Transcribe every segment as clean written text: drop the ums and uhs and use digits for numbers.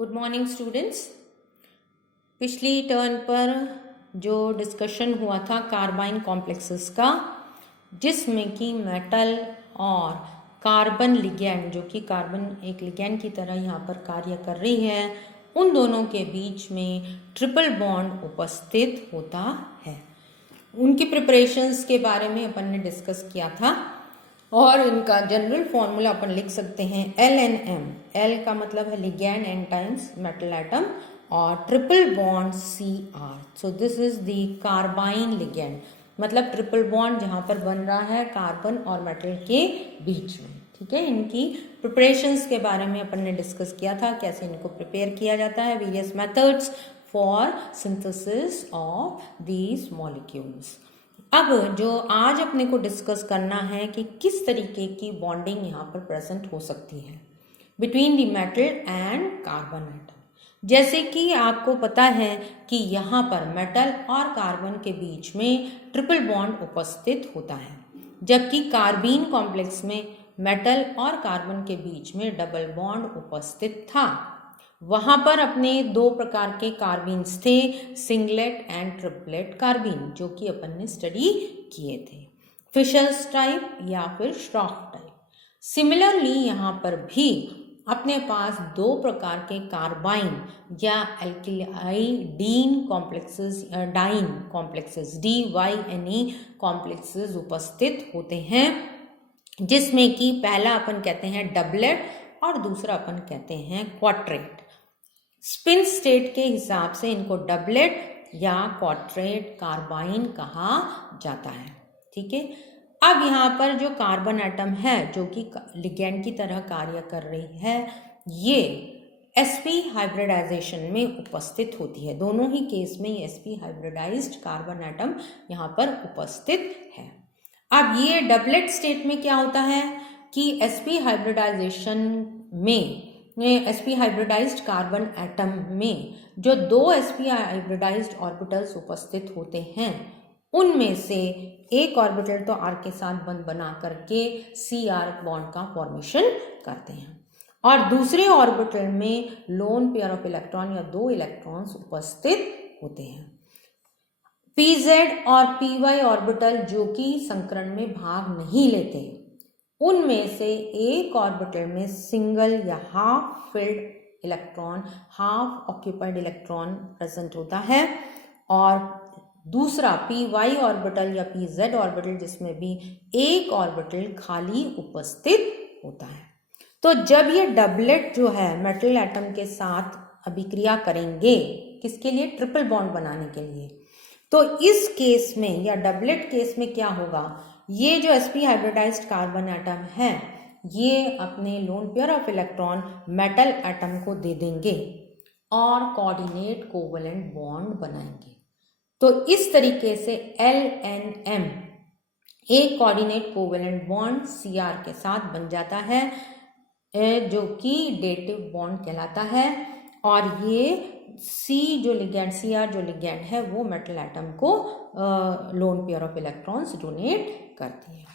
Good morning students. पिछली turn पर जो डिस्कशन हुआ था कार्बाइन कॉम्प्लेक्सेस का, जिसमें कि मेटल और कार्बन लिगैंड, जो कि कार्बन एक लिगैंड की तरह यहाँ पर कार्य कर रही है, उन दोनों के बीच में ट्रिपल बॉन्ड उपस्थित होता है। उनकी प्रिपरेशंस के बारे में अपन ने डिस्कस किया था और इनका जनरल फॉर्मूला अपन लिख सकते हैं LNM। L का मतलब है ligand N times metal atom और triple bond Cr। So this is the carbyne ligand, मतलब ट्रिपल बॉन्ड जहां पर बन रहा है कार्बन और मेटल के बीच में। ठीक है, इनकी प्रिपरेशंस के बारे में अपन ने डिस्कस किया था, कैसे इनको प्रिपेयर किया जाता है, various methods for synthesis of these molecules. अब जो आज अपने को डिस्कस करना है कि किस तरीके की बॉन्डिंग यहाँ पर प्रेजेंट हो सकती है between the metal and carbon atom. जैसे कि आपको पता है कि यहाँ पर मेटल और कार्बन के बीच में ट्रिपल बॉन्ड उपस्थित होता है, जबकि कार्बीन कॉम्प्लेक्स में मेटल और कार्बन के बीच में डबल बॉन्ड उपस्थित था। वहां पर अपने दो प्रकार के कार्बीन्स थे, सिंगलेट एंड ट्रिपलेट कार्बीन, जो कि अपन ने स्टडी किए थे, फिशर्स टाइप या फिर श्रॉफ टाइप। सिमिलरली यहाँ पर भी अपने पास दो प्रकार के कार्बाइन या alkylidene complexes, diene complexes, DYNE complexes उपस्थित होते हैं, जिसमें कि पहला अपन कहते हैं डबलेट और दूसरा अपन कहते हैं क्वाड्रेट। स्पिन स्टेट के हिसाब से इनको डबलेट या क्वाड्रेट कार्बाइन कहा जाता है। ठीक है, अब यहाँ पर जो कार्बन एटम है जो कि लिगैंड की तरह कार्य कर रही है, ये sp हाइब्रिडाइजेशन में उपस्थित होती है। दोनों ही केस में ये sp हाइब्रिडाइज्ड कार्बन एटम यहाँ पर उपस्थित है। अब ये डबलेट स्टेट में क्या होता है कि sp हाइब्रिडाइजेशन में sp हाइब्रिडाइज्ड कार्बन एटम में जो दो sp हाइब्रिडाइज्ड ऑर्बिटल्स उपस्थित होते हैं, उनमें से एक ऑर्बिटल तो r के साथ बंध बना करके Cr बॉन्ड का फॉर्मेशन करते हैं और दूसरे ऑर्बिटल में लोन पेयर ऑफ इलेक्ट्रॉन या दो इलेक्ट्रॉन्स उपस्थित होते हैं। Pz और Py ऑर्बिटल जो कि संकरण में भाग नहीं लेते, उनमें से एक ऑर्बिटल में सिंगल या half filled electron, half occupied electron present होता है, और दूसरा Py ऑर्बिटल या Pz ऑर्बिटल जिसमें भी एक ऑर्बिटल खाली उपस्थित होता है। तो जब ये डबलेट जो है मेटल एटम के साथ अभिक्रिया करेंगे, किसके लिए? ट्रिपल बॉन्ड बनाने के लिए। तो इस केस में या डबलेट केस में क्या होगा, ये जो sp हाइब्रिडाइज्ड कार्बन एटम है, ये अपने lone pair of electron metal atom को दे देंगे और कोऑर्डिनेट कोवेलेंट बॉन्ड बनाएंगे। तो इस तरीके से LNM एक कोऑर्डिनेट कोवेलेंट बॉन्ड Cr के साथ बन जाता है, जो कि डेटिव बॉन्ड कहलाता है, और ये Cr जो लिगैंड है वो मेटल एटम को lone pair of electrons donate करती है।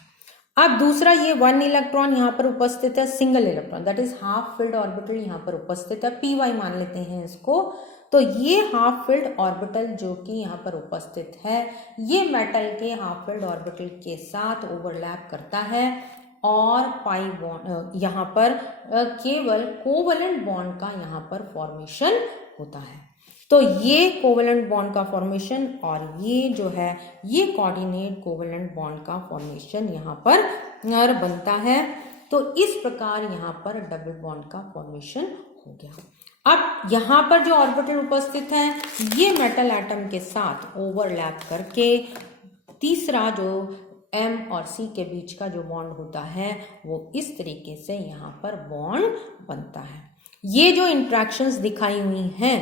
अब दूसरा, ये वन इलेक्ट्रॉन यहाँ पर उपस्थित है, single electron, that is half filled orbital यहाँ पर उपस्थित है, Py मान लेते हैं इसको। तो ये हाफ फिल्ड ऑर्बिटल जो कि यहाँ पर उपस्थित है, ये मेटल के हाफ फिल्ड ऑर्बिटल के साथ ओवरलैप करता है और पाई बॉन्ड यहाँ पर केवल कोवेलेंट बॉन्ड का यहाँ पर फॉर्मेशन होता है। तो ये कोवेलेंट बॉन्ड का फॉर्मेशन और ये जो है ये कोऑर्डिनेट कोवेलेंट बॉन्ड का फॉर्मेशन यहाँ पर बनता है। तो इस प्रकार यहाँ पर डबल बॉन्ड का फॉर्मेशन हो गया। अब यहाँ पर जो ऑर्बिटल उपस्थित हैं, ये मेटल एटम के साथ ओवरलैप करके तीसरा जो M और C के बीच का जो बॉन्ड होता है, वो इस तरीके से यहाँ पर बॉन्ड बनता है। ये जो इंट्रैक्शंस दिखाई हुई हैं,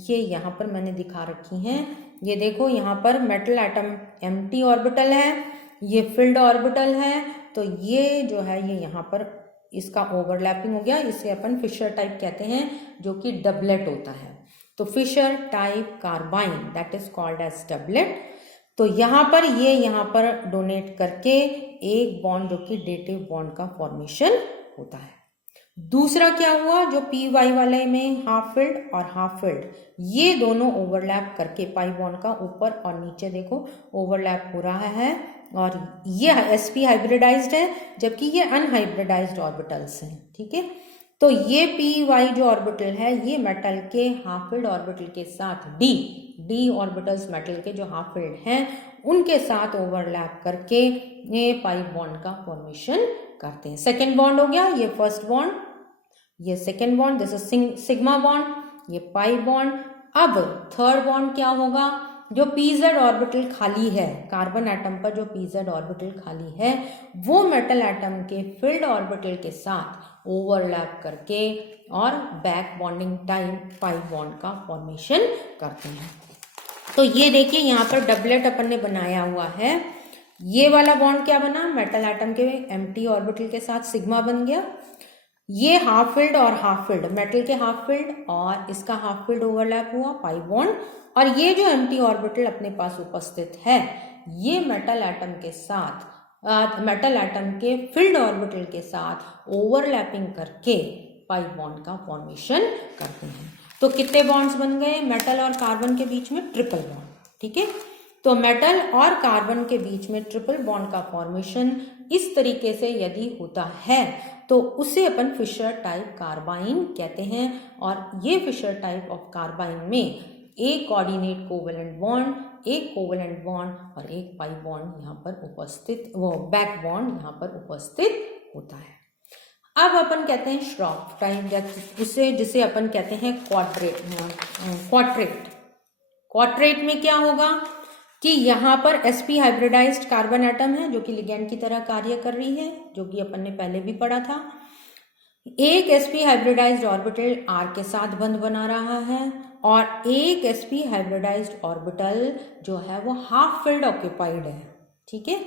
ये यहाँ पर मैंने दिखा रखी हैं। ये देखो, यहाँ पर मेटल एटम एम्प्टी ऑर्बिटल है, ये फिल्ड ऑर्बिटल है, तो ये जो है ये यहाँ पर इसका ओवरलैपिंग हो गया। इसे अपन फिशर टाइप कहते हैं, जो कि डबलेट होता है। तो Fischer type carbene that is called as doublet. तो यहाँ पर ये यहाँ पर डोनेट करके एक बॉन्ड जो कि डेटिव बॉन्ड का फॉर्मेशन होता है। दूसरा क्या हुआ, जो पी वाई वाले में हाफ फिल्ड और हाफ फिल्ड, ये दोनों ओवरलैप करके पाई बॉन्ड का ऊपर और नीचे देखो ओवरलैप हो रहा है, और ये sp हाइब्रिडाइज्ड है जबकि ये अनहाइब्रिडाइज्ड ऑर्बिटल्स हैं। ठीक है, तो ये पी वाई जो ऑर्बिटल है ये मेटल के हाफ फिल्ड ऑर्बिटल के साथ डी ऑर्बिटल्स मेटल के जो हाफ फिल्ड हैं उनके साथ ओवरलैप करके ये पाई बॉन्ड का फॉर्मेशन करते हैं। सेकेंड बॉन्ड हो गया, ये फर्स्ट बॉन्ड, ये second bond, this is sigma bond, ये पाई बॉन्ड। अब थर्ड बॉन्ड क्या होगा, जो pz ऑर्बिटल खाली है, कार्बन एटम पर जो pz ऑर्बिटल खाली है वो मेटल एटम के फील्ड ऑर्बिटल के साथ ओवरलैप करके और back bonding type pi bond का फॉर्मेशन करते हैं। तो ये देखिए यहाँ पर डबलेट अपन ने बनाया हुआ है। ये वाला बॉन्ड क्या बना, मेटल एटम के एम्प्टी ऑर्बिटल के साथ सिग्मा बन गया, ये हाफ फिल्ड और हाफ फिल्ड, मेटल के हाफ फिल्ड और इसका हाफ फिल्ड ओवरलैप हुआ पाई बॉन्ड, और ये जो एम्प्टी ऑर्बिटल अपने पास उपस्थित है ये मेटल एटम के साथ मेटल एटम के फील्ड ऑर्बिटल के साथ ओवरलैपिंग करके पाई बॉन्ड का फॉर्मेशन करते हैं। तो कितने बॉन्ड्स बन गए, मेटल और कार्बन के बीच में ट्रिपल बॉन्ड। ठीक है, तो मेटल और कार्बन के बीच में ट्रिपल बॉन्ड का फॉर्मेशन इस तरीके से यदि होता है तो उसे अपन फिशर टाइप कार्बाइन कहते हैं। और ये फिशर टाइप ऑफ कार्बाइन में एक कोऑर्डिनेट कोवेलेंट बॉन्ड, एक कोवेलेंट बॉन्ड और एक पाई बॉन्ड यहाँ पर उपस्थित, वो बैक बॉन्ड यहाँ पर उपस्थित होता है। अब अपन कहते हैं श्रॉफ टाइप, जिसे अपन कहते हैं क्वाड्रेट में क्या होगा कि यहाँ पर sp हाइब्रिडाइज्ड कार्बन एटम है जो कि लिगैंड की तरह कार्य कर रही है, जो कि अपन ने पहले भी पढ़ा था। एक sp हाइब्रिडाइज्ड ऑर्बिटल r के साथ बंध बना रहा है और एक sp हाइब्रिडाइज्ड ऑर्बिटल जो है वो हाफ फील्ड ऑक्यूपाइड है। ठीक है,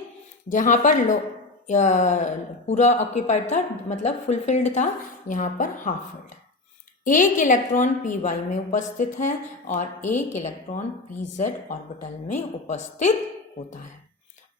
जहां पर पूरा ऑक्यूपाइड था मतलब फुलफिल्ड था, यहाँ पर हाफ फील्ड। एक इलेक्ट्रॉन पी वाई में उपस्थित है और एक इलेक्ट्रॉन pz ऑर्बिटल में उपस्थित होता है।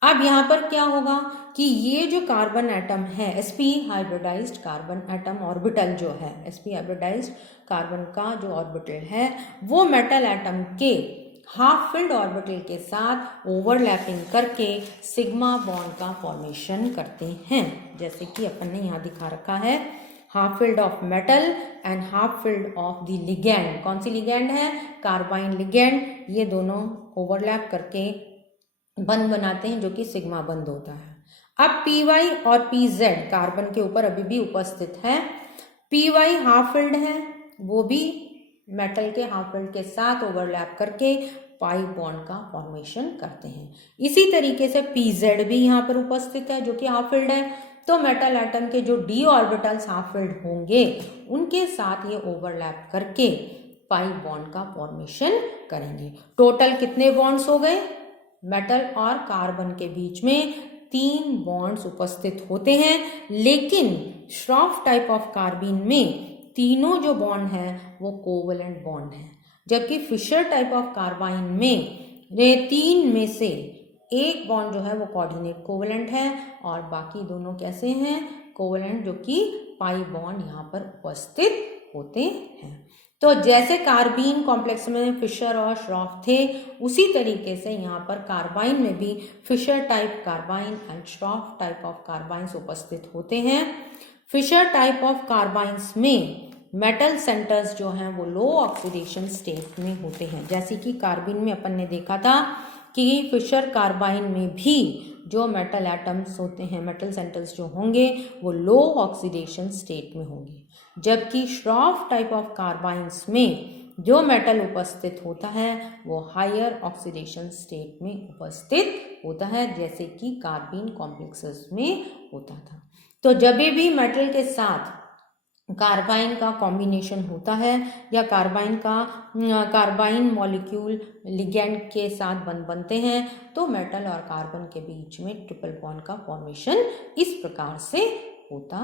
अब यहाँ पर क्या होगा कि ये जो कार्बन एटम है sp hybridised carbon atom orbital जो है, sp हाइब्रिडाइज्ड कार्बन का जो ऑर्बिटल है वो मेटल एटम के हाफ फिल्ड ऑर्बिटल के साथ ओवरलैपिंग करके सिग्मा बॉन्ड का फॉर्मेशन करते हैं, जैसे कि अपन ने यहाँ दिखा रखा है। Half filled of metal and half filled of the ligand, कौन सी लिगैंड है, कार्बाइन लिगैंड, ये दोनों ओवरलैप करके बंध बनाते हैं जो कि सिग्मा बंध होता है। अब पी वाई और पी जेड कार्बन के ऊपर अभी भी उपस्थित है। पी वाई हाफ फिल्ड है, वो भी मेटल के हाफ फिल्ड के साथ ओवरलैप करके पाई बॉन्ड का फॉर्मेशन करते हैं। इसी तरीके से पी जेड भी यहाँ पर उपस्थित है जो कि हाफ फिल्ड है, तो मेटल एटम के जो डी ऑर्बिटल्स हाफ फिल्ड होंगे उनके साथ ये ओवरलैप करके पाई बॉन्ड का फॉर्मेशन करेंगे। टोटल कितने बॉन्ड्स हो गए, मेटल और कार्बन के बीच में 3 बॉन्ड्स उपस्थित होते हैं, लेकिन श्रॉफ टाइप ऑफ कार्बाइन में तीनों जो बॉन्ड है वो कोवेलेंट बॉन्ड है, जबकि फिशर टाइप ऑफ कार्बाइन में ये 3 में से एक बॉन्ड जो है वो कोऑर्डिनेट कोवेलेंट है और बाकी दोनों कैसे हैं, कोवेलेंट, जो कि पाई बॉन्ड यहाँ पर उपस्थित होते हैं। तो जैसे कार्बीन कॉम्प्लेक्स में फिशर और श्रॉफ थे उसी तरीके से यहाँ पर कार्बाइन में भी Fischer type carbyne and Schrock type of carbynes उपस्थित होते हैं। फिशर टाइप ऑफ कार्बाइन्स में मेटल सेंटर्स जो हैं वो लो ऑक्सीडेशन स्टेट में होते हैं, जैसे कि कार्बीन में अपन ने देखा था कि फिशर कार्बाइन में भी जो मेटल एटम्स होते हैं, मेटल सेंटर्स जो होंगे वो लो ऑक्सीडेशन स्टेट में होंगे, जबकि श्रॉफ टाइप ऑफ कार्बाइन्स में जो मेटल उपस्थित होता है वो हायर ऑक्सीडेशन स्टेट में उपस्थित होता है, जैसे कि कार्बीन कॉम्प्लेक्सेस में होता था। तो जब भी मेटल के साथ कार्बाइन का कॉम्बिनेशन होता है या कार्बाइन मॉलिक्यूल लिगैंड के साथ बनते हैं तो मेटल और कार्बन के बीच में ट्रिपल बॉन्ड का फॉर्मेशन इस प्रकार से होता